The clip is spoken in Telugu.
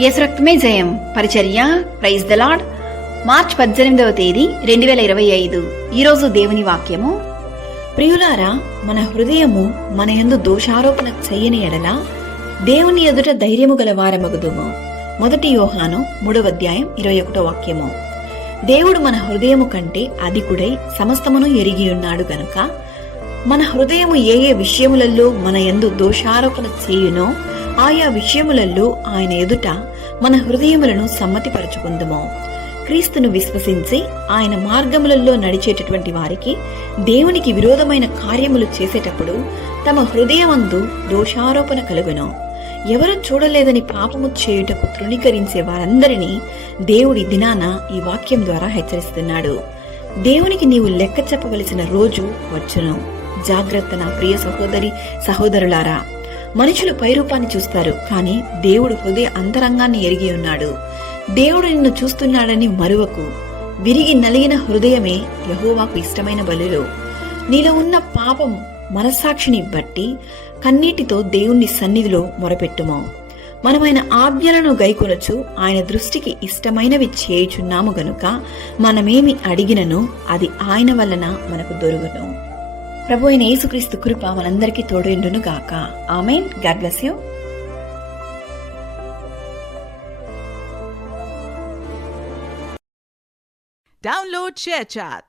యేసు రక్తమే జయం పరిచర్య. Praise the Lord. మార్చ్ 18వ తేదీ 2025. ఈరోజు దేవుని వాక్యము. ప్రియులారా, మన హృదయము మన యందు దోషారోపణ చెయ్యని ఎడల దేవుని ఎదుట ధైర్యము గల వారమగుదుము. 1 యోహాను 3వ అధ్యాయం 21వ వాక్యము. దేవుడు మన హృదయము కంటే అధికుడై సమస్తమును ఎరిగి ఉన్నాడు గనుక మన హృదయము ఏ ఏ విషయములలో మన యందు దోషారోపణ చేయునో ఆయా విషయములలో ఆయన ఎదుట మన హృదయములను సమ్మతిపరచుకుందుము. క్రీస్తును విశ్వసించి ఆయన మార్గములలో నడిచేటటువంటి వారికి దేవునికి విరోధమైన కార్యములు చేసేటప్పుడు తమ హృదయమందు దోషారోపణ కలుగును. ఎవరు చూడలేదని పాపము చేయుటకు తృణీకరించే వారందరినీ దేవుడి దినాన ఈ వాక్యం ద్వారా హెచ్చరిస్తున్నాడు. దేవునికి నీవు లెక్క చెప్పవలసిన రోజు వచ్చును. జాగ్రత్త నా ప్రియ సహోదరి సహోదరులారా. మనుషులు పైరూపాన్ని చూస్తారు, కానీ దేవుడు హృదయ అంతరంగాన్ని ఎరిగి ఉన్నాడు. దేవుడు నిన్ను చూస్తున్నాడని మరువకు. విరిగి నలిగిన హృదయమే యెహోవాకు ఇష్టమైన బలులు. నీలో ఉన్న పాపం మనస్సాక్షిని బట్టి కన్నీటితో దేవుని సన్నిధిలో మొరపెట్టుమో. మనమైన ఆజ్ఞలను గైకొనొచ్చు ఆయన దృష్టికి ఇష్టమైనవి చేయుచున్నాము గనుక మనమేమి అడిగినను అది ఆయన వలన మనకు దొరుకును. ప్రభు అయిన యేసుక్రీస్తు కృప మనందరికీ తోడైండును గాక. Amen. God bless you. Download ShareChat.